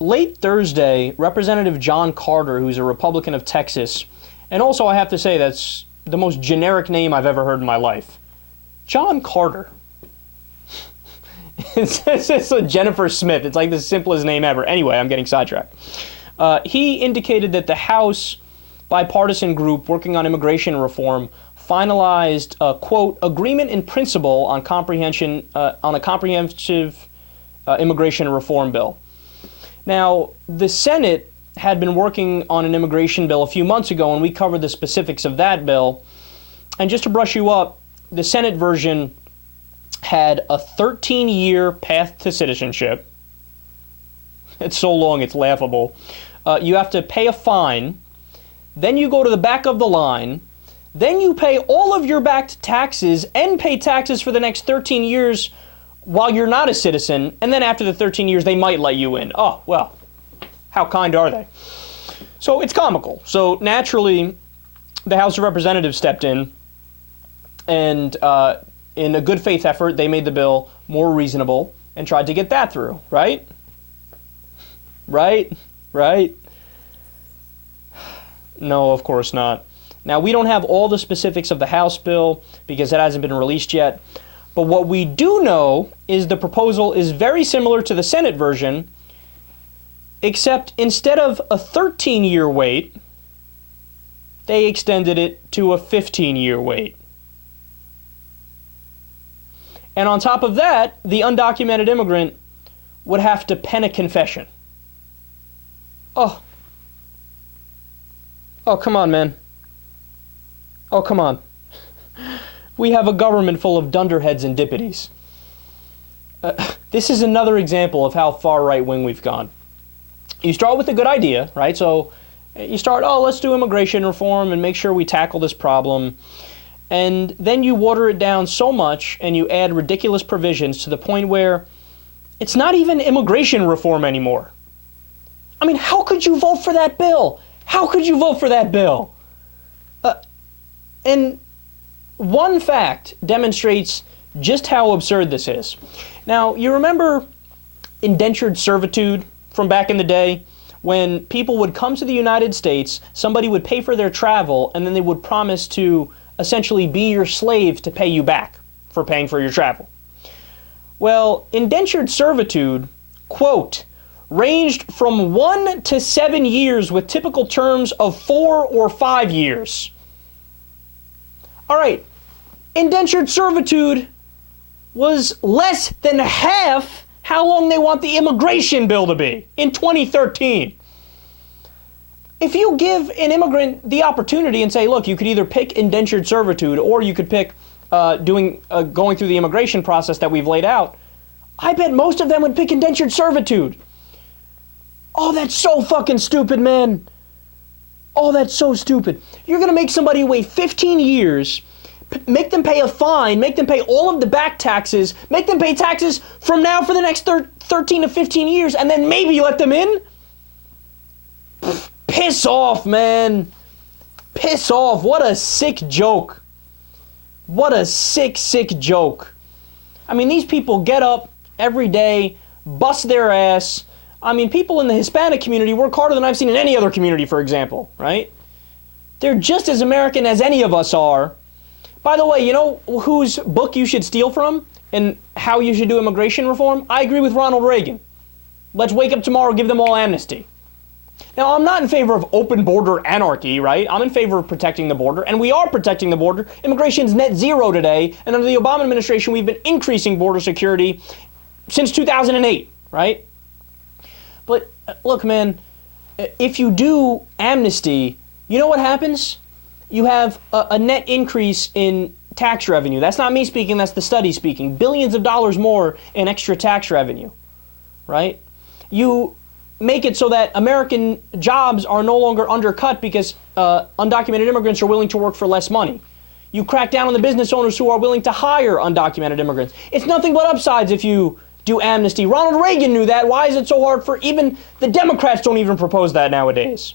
late Thursday, Representative John Carter, who's a Republican of Texas, and also I have to say that's the most generic name I've ever heard in my life. John Carter. It's a Jennifer Smith. It's like the simplest name ever. Anyway, I'm getting sidetracked. He indicated that the House bipartisan group working on immigration reform finalized a, quote, agreement in principle on a comprehensive immigration reform bill. Now, the Senate had been working on an immigration bill a few months ago, and we covered the specifics of that bill. And just to brush you up, the Senate version had a 13-year path to citizenship. It's so long, it's laughable. You have to pay a fine. Then you go to the back of the line. Then you pay all of your back taxes and pay taxes for the next 13 years while you're not a citizen. And then after the 13 years, they might let you in. Oh, well, how kind are they? So it's comical. So naturally, the House of Representatives stepped in, and in a good faith effort, they made the bill more reasonable and tried to get that through, right? Right? No, of course not. Now, we don't have all the specifics of the House bill because it hasn't been released yet. But what we do know is the proposal is very similar to the Senate version, except instead of a 13-year wait, they extended it to a 15-year wait. And on top of that, the undocumented immigrant would have to pen a confession. Oh, come on, man. Oh, come on. We have a government full of dunderheads and dippities. This is another example of how far right-wing we've gone. You start with a good idea, right? So you start, let's do immigration reform and make sure we tackle this problem. And then you water it down so much and you add ridiculous provisions to the point where it's not even immigration reform anymore. I mean, how could you vote for that bill? How could you vote for that bill? And one fact demonstrates just how absurd this is. Now, you remember indentured servitude from back in the day? When people would come to the United States, somebody would pay for their travel, and then they would promise to essentially be your slave to pay you back for paying for your travel. Well, indentured servitude, quote, ranged from 1 to 7 years with typical terms of 4 or 5 years. All right, indentured servitude was less than half how long they want the immigration bill to be in 2013. If you give an immigrant the opportunity and say, look, you could either pick indentured servitude or you could pick going through the immigration process that we've laid out, I bet most of them would pick indentured servitude. Oh, that's so fucking stupid, man. Oh, that's so stupid. You're going to make somebody wait 15 years, make them pay a fine, make them pay all of the back taxes, make them pay taxes from now for the next 13 to 15 years, and then maybe let them in? Piss off, man. Piss off. What a sick joke. What a sick, sick joke. I mean, these people get up every day, bust their ass. I mean, people in the Hispanic community work harder than I've seen in any other community, for example, right? They're just as American as any of us are. By the way, you know whose book you should steal from and how you should do immigration reform? I agree with Ronald Reagan. Let's wake up tomorrow, give them all amnesty. Now, I'm not in favor of open border anarchy, right? I'm in favor of protecting the border, and we are protecting the border. Immigration's net zero today, and under the Obama administration, we've been increasing border security since 2008, right? But look, man, if you do amnesty, you know what happens? You have a net increase in tax revenue. That's not me speaking, that's the study speaking. Billions of dollars more in extra tax revenue, right? You make it so that American jobs are no longer undercut because undocumented immigrants are willing to work for less money. You crack down on the business owners who are willing to hire undocumented immigrants. It's nothing but upsides if you do amnesty. Ronald Reagan knew that. Why is it so hard for even the Democrats don't even propose that nowadays?